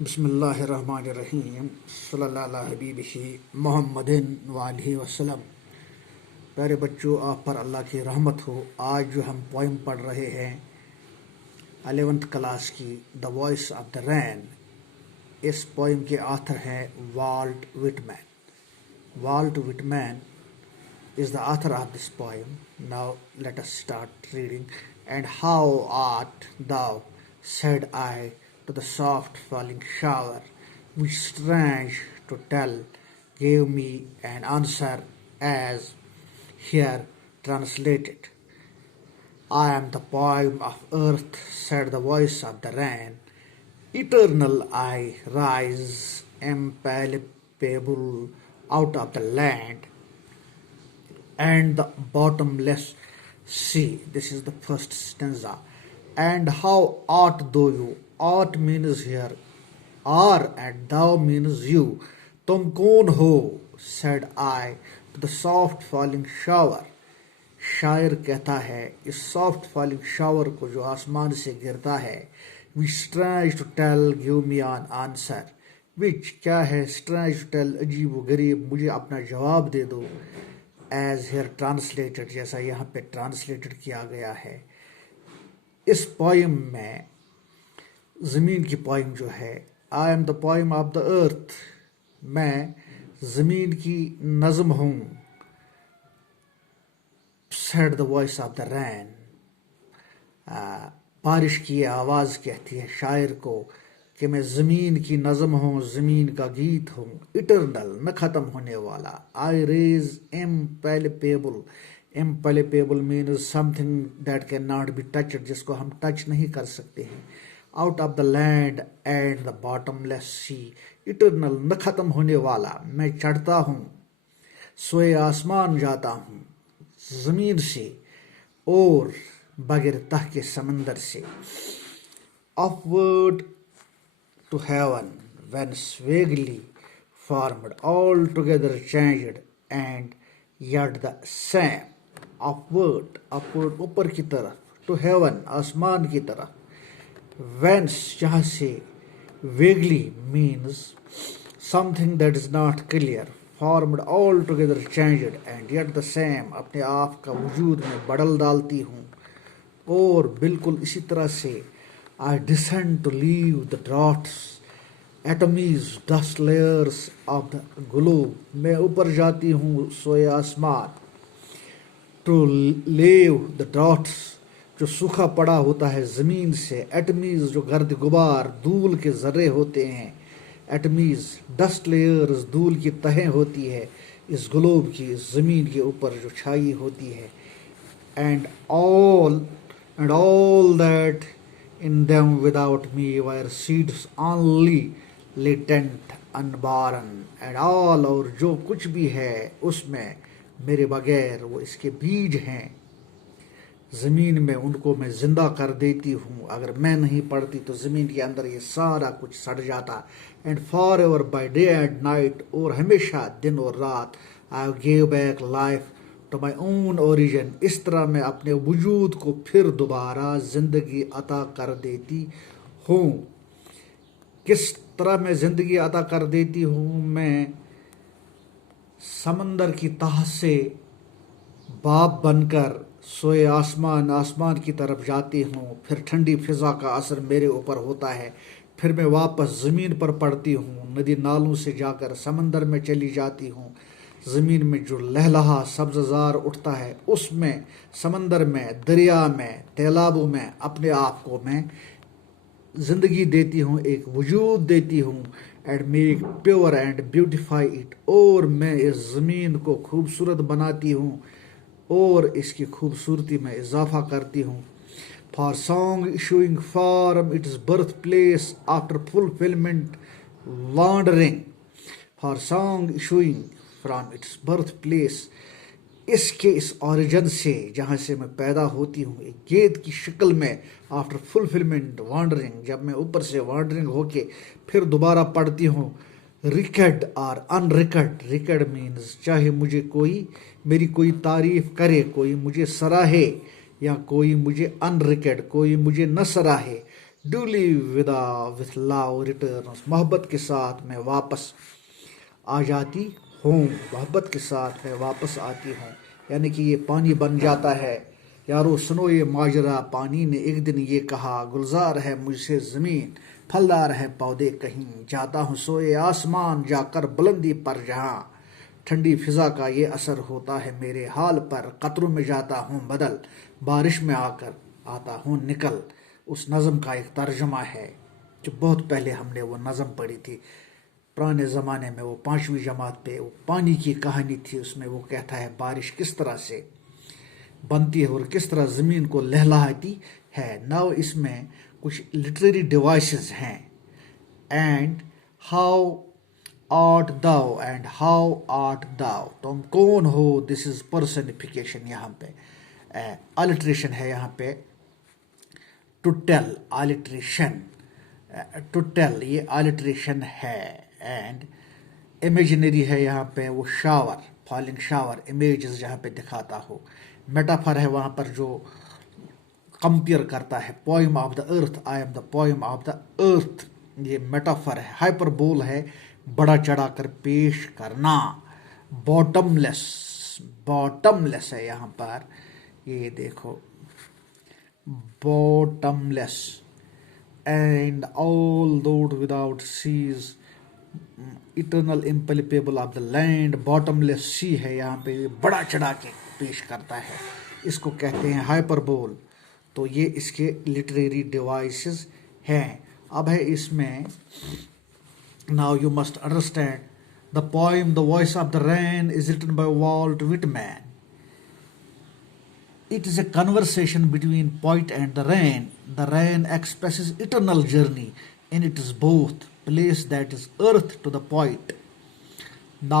بسم اللہ الرحمن الرحیم صلی اللہ علیہ حبیبہ محمد وآلہ وسلم۔ پیارے بچوں، آپ پر اللہ کی رحمت ہو۔ آج جو ہم پوئم پڑھ رہے ہیں 11th کلاس کی the voice of the rain, اس پوئم کے آتھر ہیں Walt Whitman. Walt Whitman is the author of this poem. Now let us start reading. And how art thou, said I, to the soft falling shower, which strange to tell gave me an answer as here translated. I am the poem of earth, said the voice of the rain. Eternal I rise, impalpable out of the land and the bottomless sea. This is the first stanza. And how art thou you? Art means here are, and thou means you. Tum kaun ho? Said I to the soft falling shower. شاعر کہتا ہے اس soft falling shower کو جو آسمان سے گرتا ہے، which strange to tell give me an answer. which کیا ہے، strange to tell عجیب و غریب، مجھے اپنا جواب دے دو. ایز ہیئر ٹرانسلیٹڈ، جیسا یہاں پہ ٹرانسلیٹڈ کیا گیا ہے۔ اس پوئم میں زمین کی پوئم جو ہے، I am the poem of the earth, میں زمین کی نظم ہوں، said the voice of the rain, بارش کی آواز کہتی ہے شاعر کو کہ میں زمین کی نظم ہوں، زمین کا گیت ہوں، اٹرنل، نہ ختم ہونے والا۔ I rise impalpable, impalpable means something that cannot be touched, جس کو ہم ٹچ نہیں کر سکتے ہیں۔ Out of the land and the bottomless sea, eternal, نہ ختم ہونے والا، میں چڑھتا ہوں، سوئے آسمان جاتا ہوں، زمین سے اور بغیر تہ کے سمندر سے۔ upward to heaven, whence vaguely formed, altogether changed, and yet the same. Upward, upward اوپر کی طرف، to heaven آسمان کی طرف، whence جہاں سے، vaguely means something that is not clear, formed altogether changed, and yet the same، اپنے آپ کا وجود میں بدل ڈالتی ہوں، اور بالکل اسی طرح سے I descend to leave the draughts, atomies, dust layers of the globe، میں اوپر جاتی ہوں سوئے آسمان، to leave the draughts، جو سوکھا پڑا ہوتا ہے زمین سے، ایٹمیز جو گرد غبار دھول کے ذرے ہوتے ہیں، ایٹمیز، ڈسٹ لیئرز دھول کی تہیں ہوتی ہے اس گلوب کی، اس زمین کے اوپر جو چھائی ہوتی ہے، and all that in them without me were seeds only latent unborn، and all، اور جو کچھ بھی ہے اس میں میرے بغیر وہ اس کے بیج ہیں، زمین میں ان کو میں زندہ کر دیتی ہوں، اگر میں نہیں پڑتی تو زمین کے اندر یہ سارا کچھ سڑ جاتا۔ And forever by day and night, اور ہمیشہ دن اور رات، I give back life to my own origin, اس طرح میں اپنے وجود کو پھر دوبارہ زندگی عطا کر دیتی ہوں۔ کس طرح میں زندگی عطا کر دیتی ہوں؟ میں سمندر کی تہ سے باب بن کر سوئے آسمان، آسمان کی طرف جاتی ہوں، پھر ٹھنڈی فضا کا اثر میرے اوپر ہوتا ہے، پھر میں واپس زمین پر پڑتی ہوں، ندی نالوں سے جا کر سمندر میں چلی جاتی ہوں، زمین میں جو لہلہا سبز زار اٹھتا ہے اس میں، سمندر میں، دریا میں، تیلابوں میں اپنے آپ کو میں زندگی دیتی ہوں، ایک وجود دیتی ہوں، and make pure and beautify it, اور میں اس زمین کو خوبصورت بناتی ہوں اور اس کی خوبصورتی میں اضافہ کرتی ہوں۔ For song issuing from its birth place after fulfilment wandering, for song issuing from its birth place, اس کے اس اوریجن سے جہاں سے میں پیدا ہوتی ہوں، ایک گیت کی شکل میں، آفٹر فلفلمنٹ وانڈرنگ، جب میں اوپر سے وانڈرنگ ہو کے پھر دوبارہ پڑھتی ہوں، ریکڈ اور ان ریکڈ، ریکڈ مینز چاہے مجھے کوئی میری کوئی تعریف کرے، کوئی مجھے سراہے، یا کوئی مجھے ان ریکڈ، کوئی مجھے نہ سراہے، ڈولی ودا وتھ لو ریٹرنس، محبت کے ساتھ میں واپس آ جاتی ہوں، محبت کے ساتھ میں واپس آتی ہوں، یعنی کہ یہ پانی بن جاتا ہے۔ یارو سنو یہ ماجرا، پانی نے ایک دن یہ کہا، گلزار ہے مجھ سے زمین، پھلدار ہے پودے کہیں، جاتا ہوں سوئے آسمان جا کر بلندی پر جہاں، ٹھنڈی فضا کا یہ اثر ہوتا ہے میرے حال پر، قطروں میں جاتا ہوں بدل، بارش میں آ کر آتا ہوں نکل۔ اس نظم کا ایک ترجمہ ہے جو بہت پہلے ہم نے وہ نظم پڑھی تھی پرانے زمانے میں، وہ 5ویں جماعت پہ، وہ پانی کی کہانی تھی، اس میں وہ کہتا ہے بارش کس طرح سے بنتی ہے اور کس طرح زمین کو لہلاتی ہے۔ ناؤ اس میں کچھ لٹریری ڈیوائسز ہیں، and how art thou, and how art thou, تم کون ہو، دس از پرسنیفیکیشن، یہاں پہ آلٹریشن ہے، یہاں پہ two tail, alteration, two tail یہ آلٹریشن ہے، اینڈ امیجنری ہے یہاں پہ وہ شاور، فالنگ شاور، امیجز جہاں پہ دکھاتا ہو، میٹافر ہے وہاں پر جو کمپیئر کرتا ہے، poem of the earth, I am the poem of the earth, یہ میٹافر ہے۔ ہائپر بول ہے بڑا چڑھا کر پیش کرنا، باٹم لیس، باٹم لیس ہے یہاں پر، یہ دیکھو bottomless and all load without seas, eternal impalpable of the land، bottomless sea ہے یہاں پہ، بڑا چڑھا کے پیش کرتا ہے، اس کو کہتے ہیں ہائپر بول۔ تو یہ اس کے لٹریری ڈیوائسز ہیں۔ اب ہے اس میں now you must understand the poem The Voice of the Rain is written by Walt Whitman. It is a conversation between poet and the rain. The rain expresses eternal journey, and it is both place that is earth to the poet. Now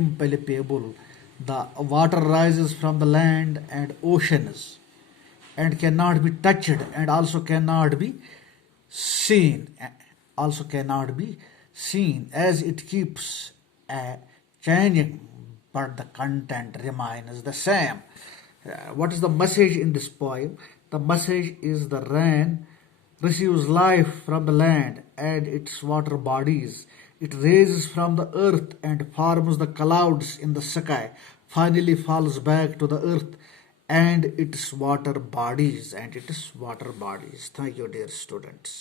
impalpable. The water rises from the land and oceans, and cannot be touched, and also cannot be seen. Also cannot be seen as it keeps changing, but the content remains the same. What is the message in this poem? The message is the rain receives life from the land and its water bodies. It raises from the earth and forms the clouds in the sky, finally falls back to the earth and its water bodies, Thank you, dear students.